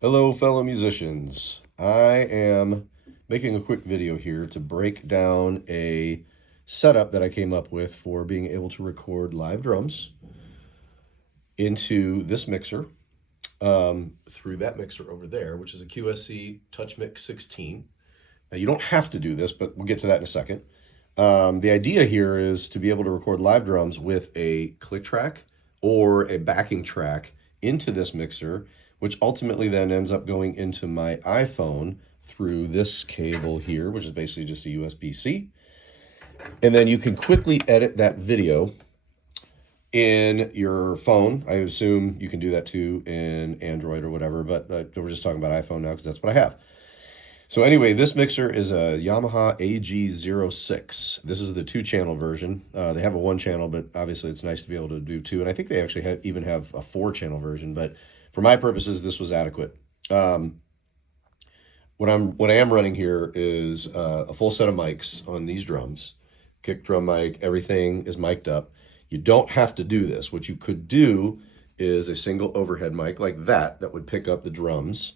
Hello, fellow musicians. I am making a quick video here to break down a setup that I came up with for being able to record live drums into this mixer through that mixer over there, which is a QSC TouchMix 16. Now, you don't have to do this, but we'll get to that in a second. The idea here is to be able to record live drums with a click track or a backing track into this mixer, which ultimately then ends up going into my iPhone through this cable here, which is basically just a USB-C. And then you can quickly edit that video in your phone. I assume you can do that too in Android or whatever, but we're just talking about iPhone now because that's what I have. So anyway, this mixer is a Yamaha AG 06. This is the 2-channel version. They have a 1-channel, but obviously it's nice to be able to do 2. And I think they actually even have a 4-channel version, but for my purposes, this was adequate. What I am running here is a full set of mics on these drums. Kick drum mic, everything is mic'd up. You don't have to do this. What you could do is a single overhead mic like that would pick up the drums.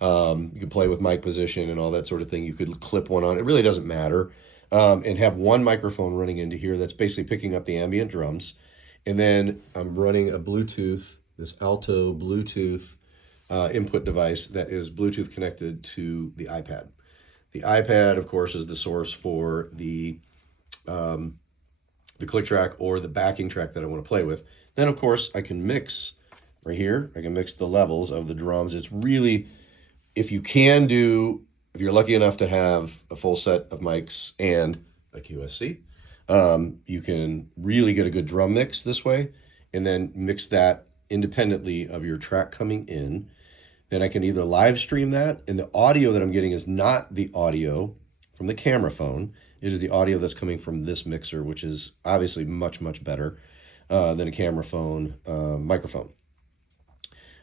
You can play with mic position and all that sort of thing. You could clip one on. It really doesn't matter. And have one microphone running into here that's basically picking up the ambient drums. And then I'm running a Bluetooth, this Alto Bluetooth input device that is Bluetooth connected to the iPad. The iPad, of course, is the source for the click track or the backing track that I want to play with. Then, of course, I can mix right here. I can mix the levels of the drums. It's really... If you're lucky enough to have a full set of mics and a QSC, you can really get a good drum mix this way, and then mix that independently of your track coming in. Then I can either live stream that, and the audio that I'm getting is not the audio from the camera phone. It is the audio that's coming from this mixer, which is obviously much, much better than a camera phone microphone.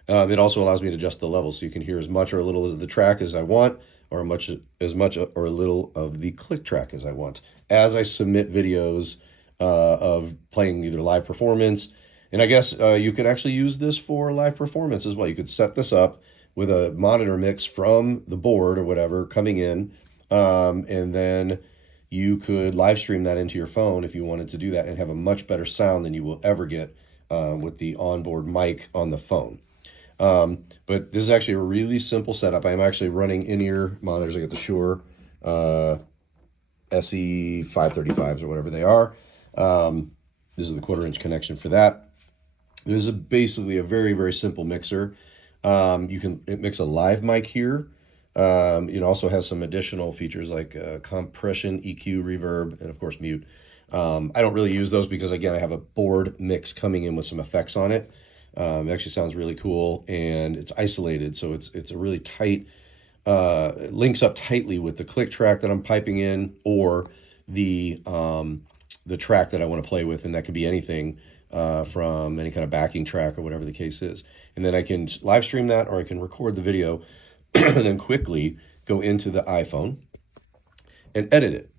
It also allows me to adjust the levels so you can hear as much or a little of the track as I want, or as much or a little of the click track as I want, as I submit videos of playing either live performance. And I guess you could actually use this for live performance as well. You could set this up with a monitor mix from the board or whatever coming in, and then you could live stream that into your phone if you wanted to do that and have a much better sound than you will ever get with the onboard mic on the phone. But this is actually a really simple setup. I'm actually running in-ear monitors. I got the Shure SE 535s or whatever they are. This is the 1/4-inch connection for that. This is basically a very, very simple mixer. It makes a live mic here. It also has some additional features like compression, EQ, reverb, and of course mute. I don't really use those because, again, I have a board mix coming in with some effects on it. It actually sounds really cool, and it's isolated, so it's a really tight, links up tightly with the click track that I'm piping in, or the track that I want to play with, and that could be anything from any kind of backing track or whatever the case is. And then I can live stream that, or I can record the video and then quickly go into the iPhone and edit it.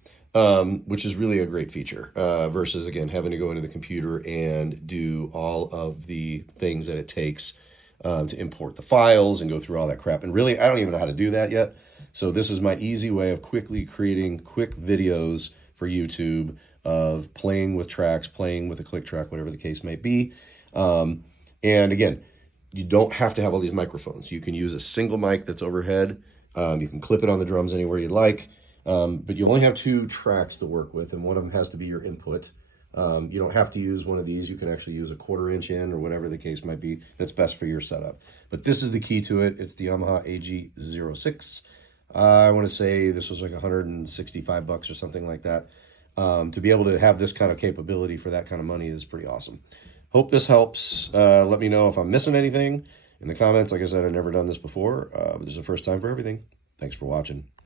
Which is really a great feature versus, again, having to go into the computer and do all of the things that it takes to import the files and go through all that crap. And really, I don't even know how to do that yet. So this is my easy way of quickly creating quick videos for YouTube of playing with tracks, playing with a click track, whatever the case might be. And again, you don't have to have all these microphones. You can use a single mic that's overhead. You can clip it on the drums anywhere you like. But you only have 2 tracks to work with, and one of them has to be your input. You don't have to use one of these. You can actually use a 1/4-inch in or whatever the case might be that's best for your setup. But this is the key to it. It's the Yamaha AG 06. I want to say this was like $165 or something like that. To be able to have this kind of capability for that kind of money is pretty awesome. Hope this helps. Let me know if I'm missing anything in the comments. Like I said, I've never done this before, but this is the first time for everything. Thanks for watching.